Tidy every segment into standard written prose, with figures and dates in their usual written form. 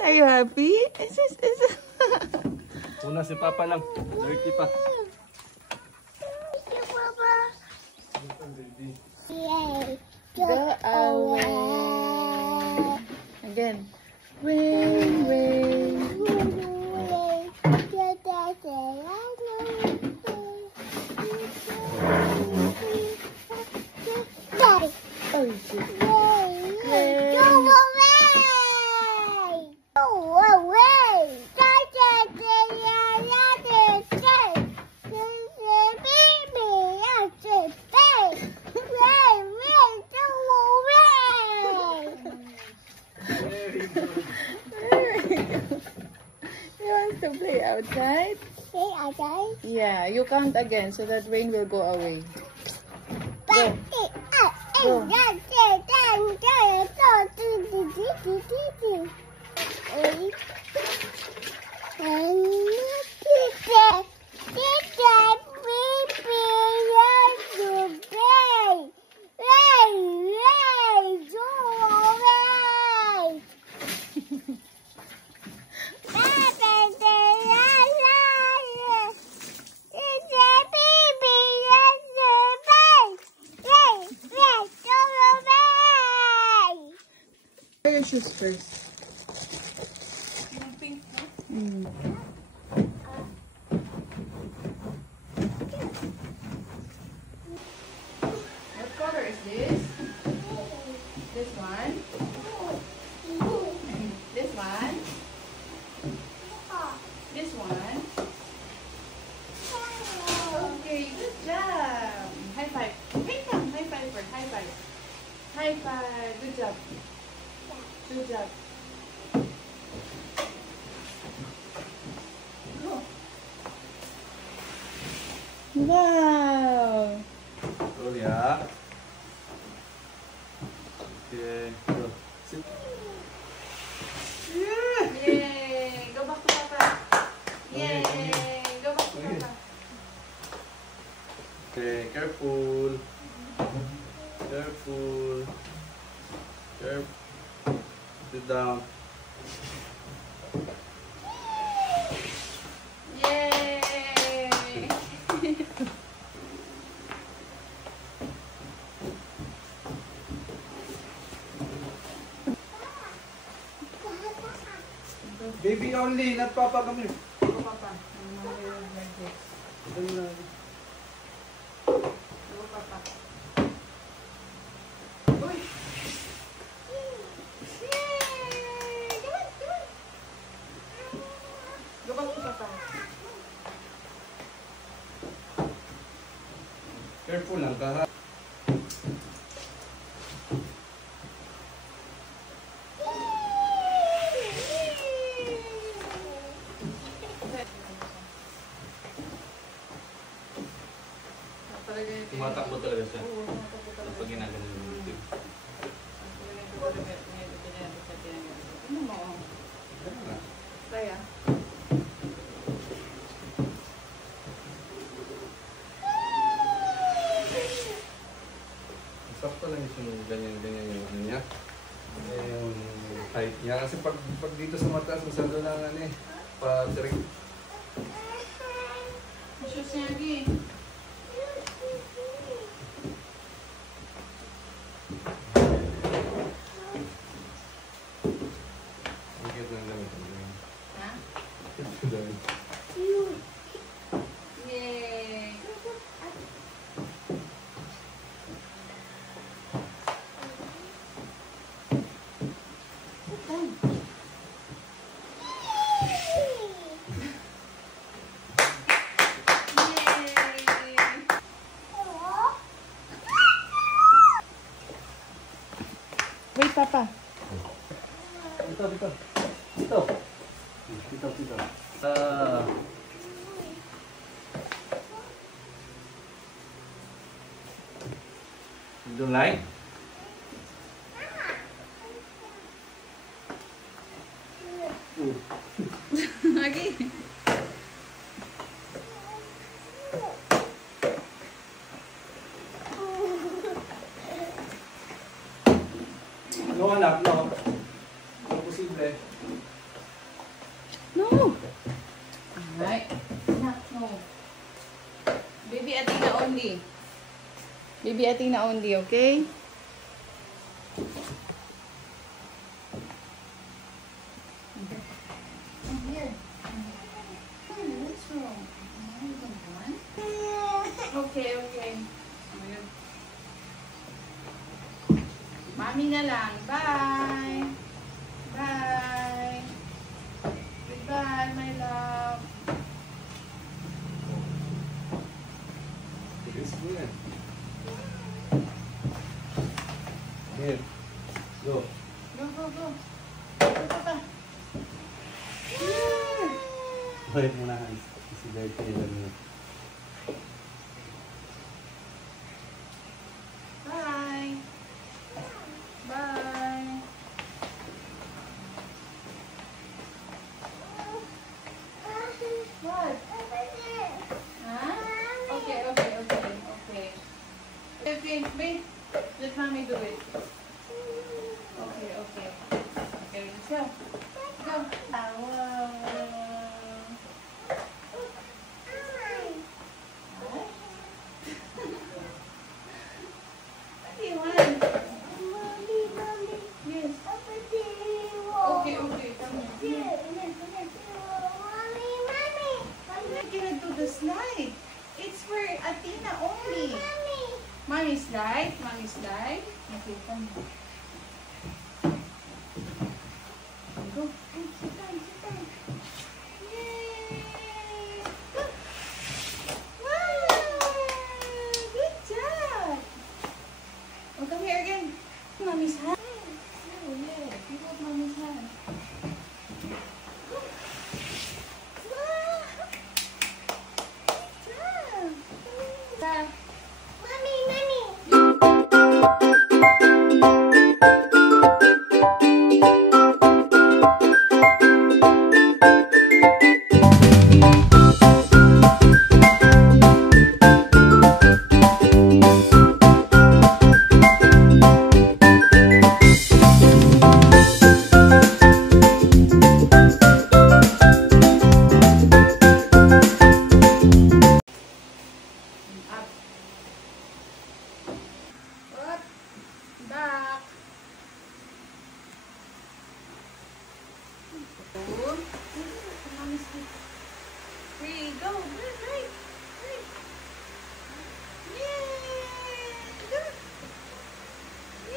Are you happy? Is this? Una si Papa lang. Dirty pa. Go away. Again. Rain, rain. Daddy. Oh, shit. Rain. Go away. Go away. He wants to play outside? Play outside. Yeah, you count again so that rain will go away. Go. Wear your shoes first. What color is this? This one? This one? This one? Okay, good job. High five. Hey, come. High five first. High five. High five. Good job. Good job. Wow. Julia. Okay. Go. Sit. Yay! Go back to Papa. Yay! Go back to Papa. Okay, careful. Careful. Careful. Sit down. Yay! Baby only, not Papa. Come here. Go Papa. Go Papa. Uy! Yay! Come on, come on. Go back to Papa. Careful lang ka ha. Tumatakbo talaga siya. Oo, tumatakbo talaga. Pag ginagawa yung video. Ano mo? Ganun nga. Kaya? Sakto lang yung ganyan yung ano niya. Yung height niya. Kasi pag dito sa mataas, masyado lang ano eh. Pa-trick. Shoes niya lagi. Ang cute ng damit. Ha? Cute ng damit. Yay! Wait, Papa. Dito. Dito. You don't like? Lagi. No anak, no. No posible. No. Alright. No. Baby Athena only. Baby Athena only, okay? Here. What's wrong? Okay. Mami na lang. Bye. Bye. Goodbye, my love. Tigas mo yan. Here. Go. Go. Go, Papa. Balik mo na, Hans. Si Dad Taylor mo. Bye. Bye. What? Huh? Okay. Okay, wait. Let mommy do it. Okay. Okay, let's go. Go. Wow. What do you want? Yes. Okay, come here. I'm gonna do the slide. It's for Athena only. Mommy slide. Okay, come here. Go. Sit down. Yay! Go. Wow! Good job. Oh, come here again. Mommy's hand. Oh, yeah. You want mommy's hand. Back. Mommy's free. Go. Right. Yay. Go. Yay.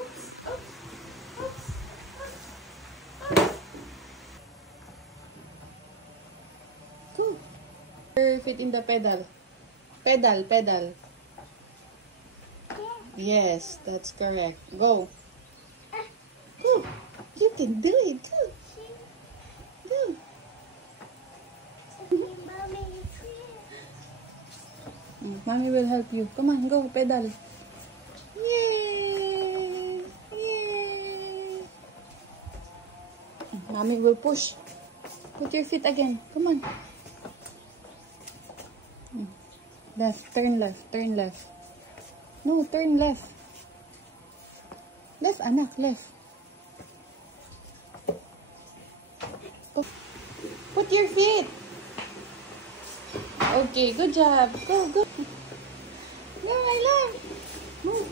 Oops. Go. Fit in the pedal. Pedal. Yes, that's correct. Go. Go. You can do it. Go. Mommy will help you. Come on, go. Pedal. Yay. Mommy will push. Put your feet again. Come on. Left, turn left. No, turn left. Left, anak, left. Oh. Put your feet. Okay, good job. Go. Go, my love. Move.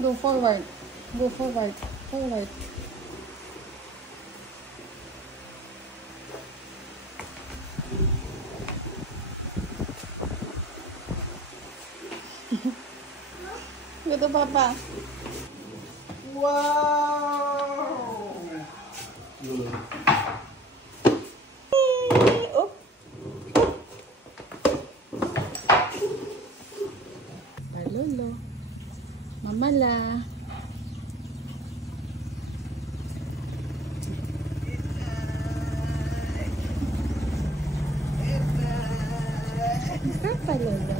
Go forward. Go to Papa. Wow! Oh. Lolo. Mamala. Papa Lolo.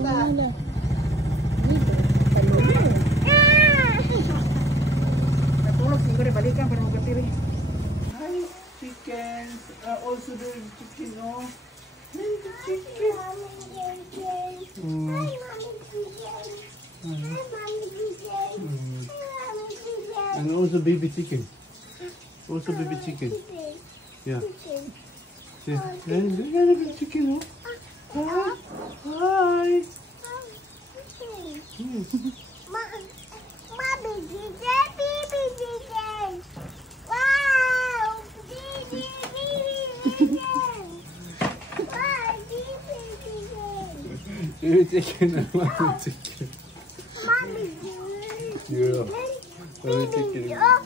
Mamala. Balikan para magkatiri. Hi, chickens. Also there is chicken, no? And also baby chicken. Also baby chicken. Yeah. See, baby chicken. Oh. Hi. Mommy, baby chicken. Wow. Baby chicken. Wow, Baby chicken and mommy chicken. Mommy, Yeah. Baby chicken.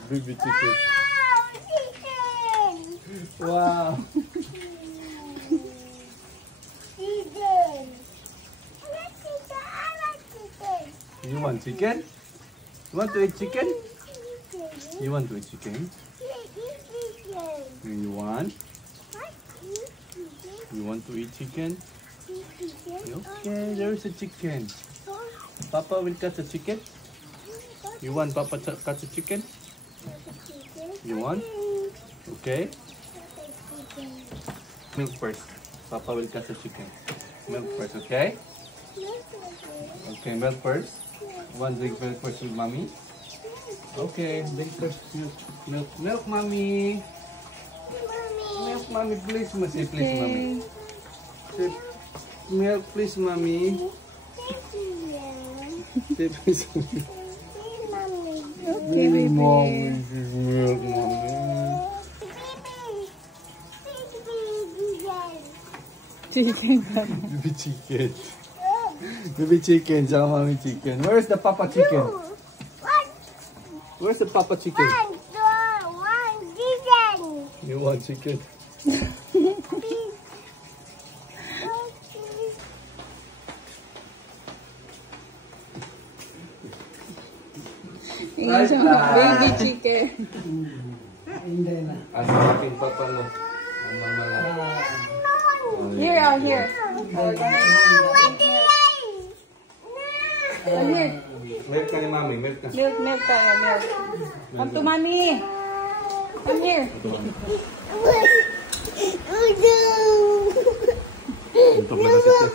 Baby chicken. wow, chicken. Wow. Chicken. I like chicken. I like chicken. You want chicken? You want to eat chicken? Chicken. You want to eat chicken? Chicken. You want? What is chicken? You want to eat chicken? Chicken. Okay, there is a chicken. Papa will cut the chicken. You want Papa to cut the chicken? You want? Okay. Milk first. Papa will cut the chicken. Milk first, okay? Okay, milk first. One drink milk first with mommy. Okay, drink first milk. Milk, mommy. Milk, mommy, please. Say please, mommy. Say, milk, please, mommy. Say please. Okay, baby. Mommy, milk, mommy. Chicken. Baby chicken. Baby chicken, sama mommy chicken. Where's the papa chicken? Where's the papa chicken? You want chicken? English baby chicken. Asa aking papa mo? Ang mama lang. Here, out here. Come here. Milk ka ni mami, milk ka. Milk tayo, milk. Come to mommy. Come here. Untuk na kasi ito.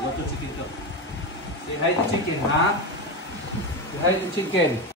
Go to chicken to. Say hi to chicken, ha? Say hi to chicken.